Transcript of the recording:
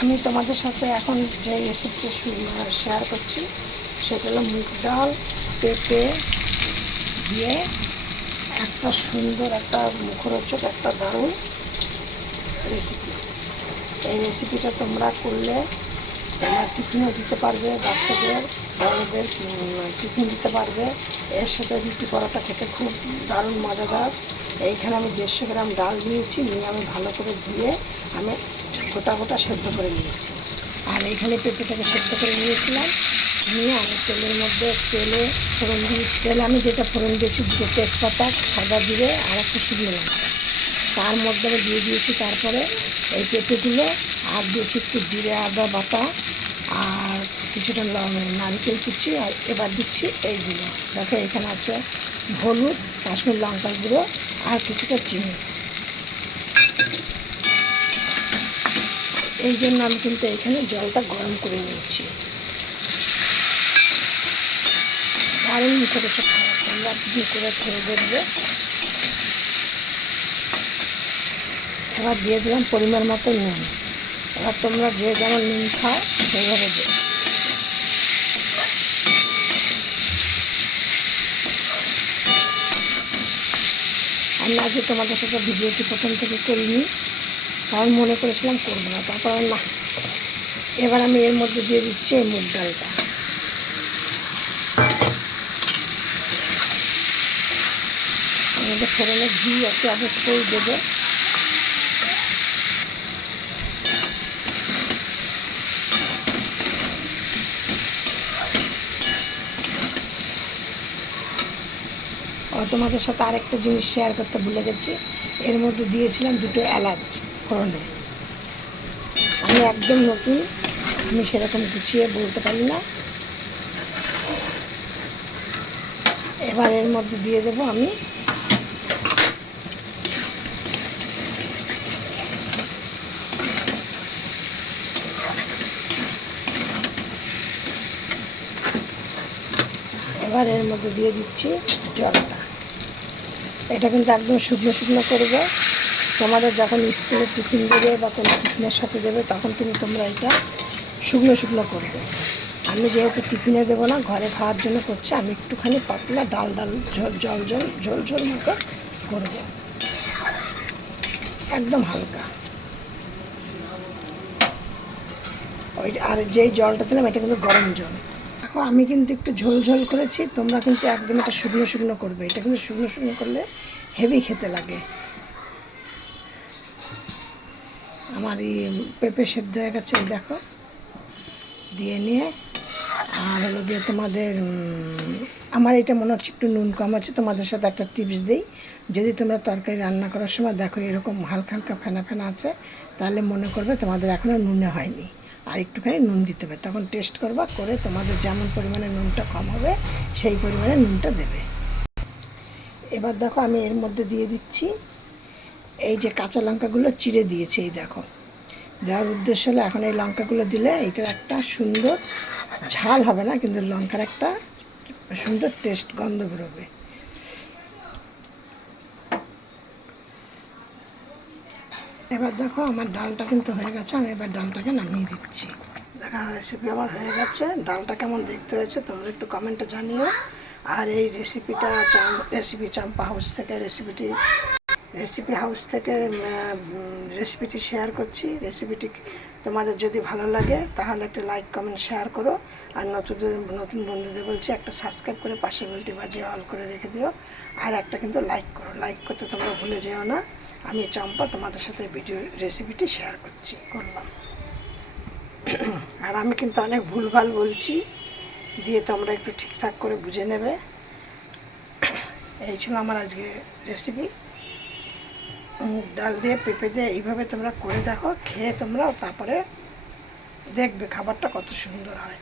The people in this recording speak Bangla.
আমি তোমাদের সাথে এখন যে রেসিপিটা শেয়ার করছি সেটা হলো মুগ ডাল পেঁপে দিয়ে একটা সুন্দর একটা মুখরোচক একটা দারুণ রেসিপি। এই রেসিপিটা তোমরা করলে তোমরা টিফিনও দিতে পারবে, বাচ্চাদের বড়দের টিফিন দিতে পারবে। এর সাথে রুটি পরোটা খেতে খুব দারুণ মজাদার। এইখানে আমি 150 গ্রাম ডাল নিয়েছি, নিয়ে আমি ভালো করে ধুয়ে আমি গোটা গোটা সেদ্ধ করে নিয়েছি। আর এইখানে পেঁপেটাকে সেদ্ধ করে নিয়েছিলাম, নিয়ে আমি তেলের মধ্যে ফোড়ন দিয়েছি। তেলে আমি যেটা ফোড়ন দিয়েছি, 2 তেজপাতা, সাদা জিরে আর একটা শুকনো লঙ্কা, তার মধ্যে আমি দিয়ে দিয়েছি তারপরে এই পেঁপেগুলো, আর দিয়েছি একটু জিরে আদা বাটা আর কিছুটা নারকেল কুচি, আর এবার দিচ্ছি এইগুলো। দেখো এখানে আছে হলুদ, কাশ্মীর লঙ্কার গুঁড়ো আর কিছুটা চিনি। এই জন্য আমি কিন্তু এখানে জলটা গরম করে নিয়েছি। দারুণ করে খাওয়া, তোমরা কী করে খেয়ে দেখবে। এবার দিয়ে দিলাম পরিমাণ মতো নুন। এবার তোমরা যে যেমন নুন খাও সেইভাবে দেবে। আমি আজকে তোমাদের সাথে ভিডিওটি প্রথম থেকে করিনি, কারণ মনে করেছিলাম করবো না, তারপর না। এবার আমি এর মধ্যে দিয়ে দিচ্ছি এই মুগ ডালটা। আমাদের ফোড়নের ঘি একটু অবশ্যই দেবে। তোমাদের সাথে আরেকটা জিনিস শেয়ার করতে ভুলে গেছি, এর মধ্যে দিয়েছিলাম 2টো এলাচ ফোড়নে। আমি একদম নতুন, আমি সেরকম গুছিয়ে বলতে পারি না। এবার এর মধ্যে দিয়ে দেবো আমি দিয়ে দিচ্ছি জলটা। এটা কিন্তু একদম শুকনো শুকনো করবে। তোমাদের যখন স্কুলে টিফিন দেবে বা কোনো টিফিনের সাথে দেবে তখন তোমরা এটা শুকনো শুকনো করবে। আমি যেহেতু টিফিনে দেবো না, ঘরে খাওয়ার জন্য করছি, আমি একটুখানি পাতলা ডাল ঝোল মতো করবো, একদম হালকা। ওই আর যেই জলটা দিলাম এটা কিন্তু গরম জল। দেখো আমি কিন্তু একটু ঝোল করেছি, তোমরা কিন্তু একদম এটা শুকনো শুকনো করবে। এটা কিন্তু শুকনো শুকনো করলে হেভি খেতে লাগে। আমার এই পেঁপে সেদ্ধ হয়ে গেছে, দেখো দিয়ে নিয়ে। আর হলো গিয়ে তোমাদের আমার এটা মনে হচ্ছে একটু নুন কম আছে। তোমাদের সাথে একটা টিপস দিই, যদি তোমরা তরকারি রান্না করার সময় দেখো এরকম হালকা হালকা ফেনা ফেনা আছে, তাহলে মনে করবে তোমাদের এখনও নুনে হয়নি, আর একটুখানি নুন দিতে হবে। তখন টেস্ট করবা, করে তোমাদের যেমন পরিমাণে নুনটা কম হবে সেই পরিমাণে নুনটা দেবে। এবার দেখো আমি এর মধ্যে দিয়ে দিচ্ছি এই যে কাঁচা লঙ্কাগুলো চিড়ে দিয়েছি। এই দেখো, দেওয়ার উদ্দেশ্য হলো এখন এই লঙ্কাগুলো দিলে এটার একটা সুন্দর ঝাল হবে না, কিন্তু লঙ্কার একটা সুন্দর টেস্ট, গন্ধ বেরোবে। এবার দেখো আমার ডালটা কিন্তু হয়ে গেছে, আমি এবার ডালটাকে নামিয়ে দিচ্ছি। দেখো রেসিপি আমার হয়ে গেছে। ডালটা কেমন দেখতে হয়েছে তোমরা একটু কমেন্টে জানিও। আর এই রেসিপিটা রেসিপি চাম্পা হাউস থেকে রেসিপি হাউস থেকে রেসিপিটি শেয়ার করছি। রেসিপিটি তোমাদের যদি ভালো লাগে তাহলে একটা লাইক কমেন্ট শেয়ার করো। আর নতুন বন্ধুদের বলছি একটা সাবস্ক্রাইব করে পাশের বেলটি বাজিয়ে অল করে রেখে দিও। আর একটা কিন্তু লাইক করো, লাইক করতে তোমরা ভুলে যেও না। আমি চম্পা তোমাদের সাথে রেসিপিটি শেয়ার করলাম। আর আমি কিন্তু অনেক ভুলভাল বলছি, দিয়ে তোমরা একটু ঠিকঠাক করে বুঝে নেবে। এই ছিল আমার আজকে রেসিপি, মুগ ডাল দিয়ে পেঁপে দিয়ে। এইভাবে তোমরা করে দেখো, খেয়ে তোমরা তারপরে দেখবে খাবারটা কত সুন্দর হয়।